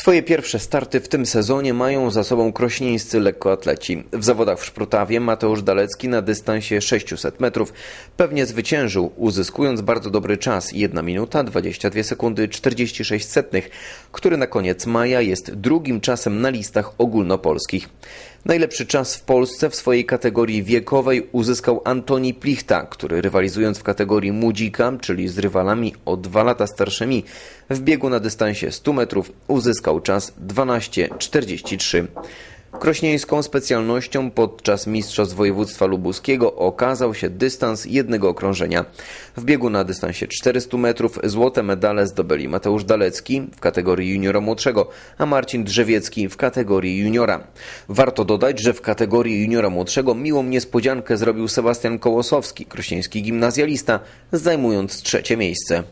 Swoje pierwsze starty w tym sezonie mają za sobą krośnieńscy lekkoatleci. W zawodach w Szprutawie Mateusz Dalecki na dystansie 600 metrów pewnie zwyciężył, uzyskując bardzo dobry czas 1 minuta 22 sekundy 46 setnych, który na koniec maja jest drugim czasem na listach ogólnopolskich. Najlepszy czas w Polsce w swojej kategorii wiekowej uzyskał Antoni Plichta, który rywalizując w kategorii młodzika, czyli z rywalami o dwa lata starszymi, w biegu na dystansie 100 metrów uzyskał czas 12.43. Krośnieńską specjalnością podczas Mistrzostw Województwa Lubuskiego okazał się dystans jednego okrążenia. W biegu na dystansie 400 metrów złote medale zdobyli Mateusz Dalecki w kategorii juniora młodszego, a Marcin Drzewiecki w kategorii juniora. Warto dodać, że w kategorii juniora młodszego miłą niespodziankę zrobił Sebastian Kołosowski, krośnieński gimnazjalista, zajmując trzecie miejsce.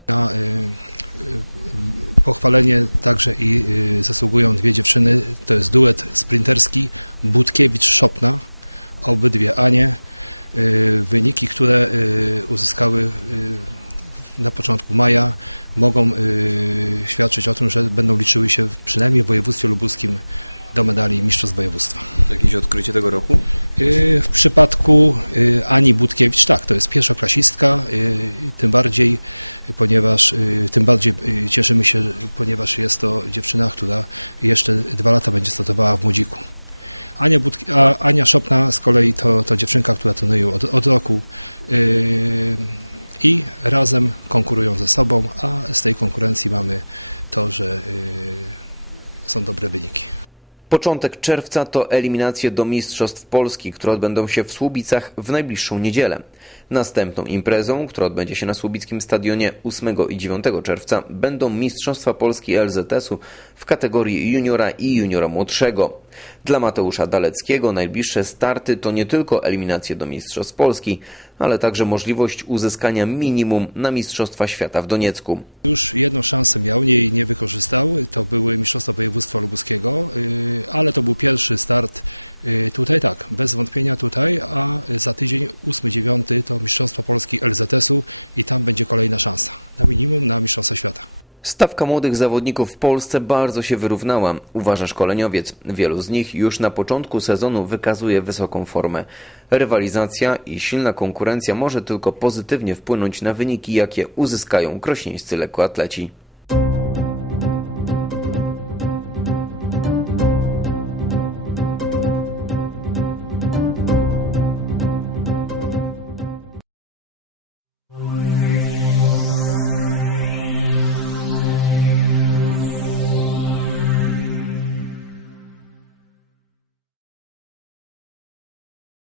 Początek czerwca to eliminacje do Mistrzostw Polski, które odbędą się w Słubicach w najbliższą niedzielę. Następną imprezą, która odbędzie się na Słubickim Stadionie 8 i 9 czerwca, będą Mistrzostwa Polski LZS-u w kategorii juniora i juniora młodszego. Dla Mateusza Daleckiego najbliższe starty to nie tylko eliminacje do Mistrzostw Polski, ale także możliwość uzyskania minimum na Mistrzostwa Świata w Doniecku. Stawka młodych zawodników w Polsce bardzo się wyrównała, uważa szkoleniowiec. Wielu z nich już na początku sezonu wykazuje wysoką formę. Rywalizacja i silna konkurencja może tylko pozytywnie wpłynąć na wyniki, jakie uzyskają krośnieńscy lekkoatleci.